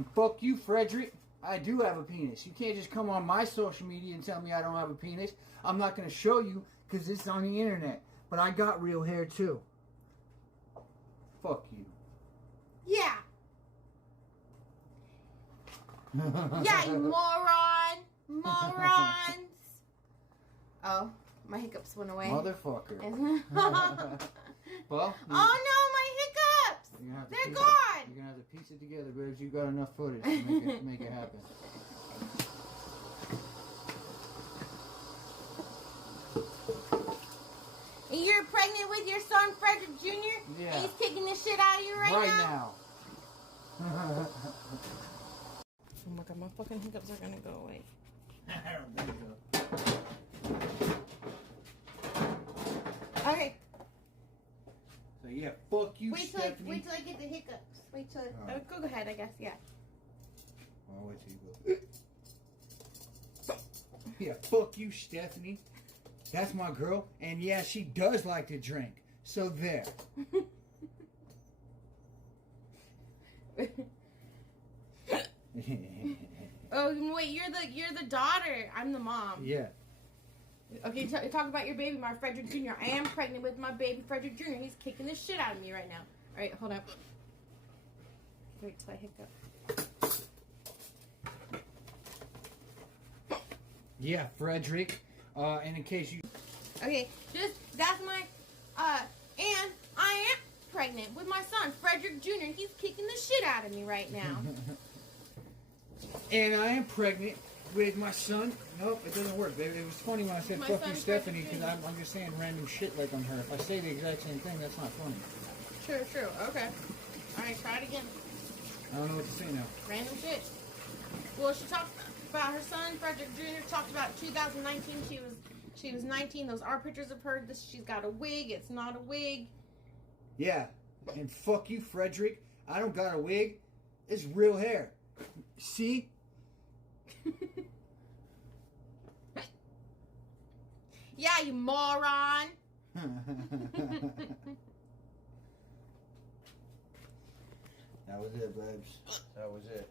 And fuck you, Frederick. I do have a penis. You can't just come on my social media and tell me I don't have a penis. I'm not going to show you because it's on the internet. But I got real hair too. Fuck you. Yeah. Yeah, you moron. Morons. Oh, my hiccups went away. Motherfucker. Well, oh no, my hiccups! They're gone! You're going to have to piece it together, babes. You got enough footage to make it happen. And you're pregnant with your son, Frederick Jr.? Yeah. And he's kicking the shit out of you right now? Oh my god, my fucking hiccups are gonna go away. I don't think so. Okay. So yeah, fuck you, Stephanie. Wait till I get the hiccups. Wait till go ahead, I guess, yeah. I'll wait till you go. Yeah, fuck you, Stephanie. That's my girl, and yeah, she does like to drink. So there. Oh wait, you're the daughter. I'm the mom. Yeah. Okay, talk about your baby, my Frederick Jr. I am pregnant with my baby Frederick Jr. He's kicking the shit out of me right now. All right, hold up. Wait till I hiccup. Yeah, Frederick. And in case you... Okay, that's my... and I am pregnant with my son, Frederick Jr. He's kicking the shit out of me right now. And I am pregnant with my son. Nope, it doesn't work, baby. It was funny when I said fuck you, Stephanie, because I'm just saying random shit like I'm her. If I say the exact same thing, that's not funny. True. Okay. Alright, try it again. I don't know what to say now. Random shit. Well, she talked about her son, Frederick Jr. Talked about 2019. She was 19. Those are pictures of her. She's got a wig. It's not a wig. Yeah. And fuck you, Frederick. I don't got a wig. It's real hair. See? Yeah, you moron. That was it, babes. That was it.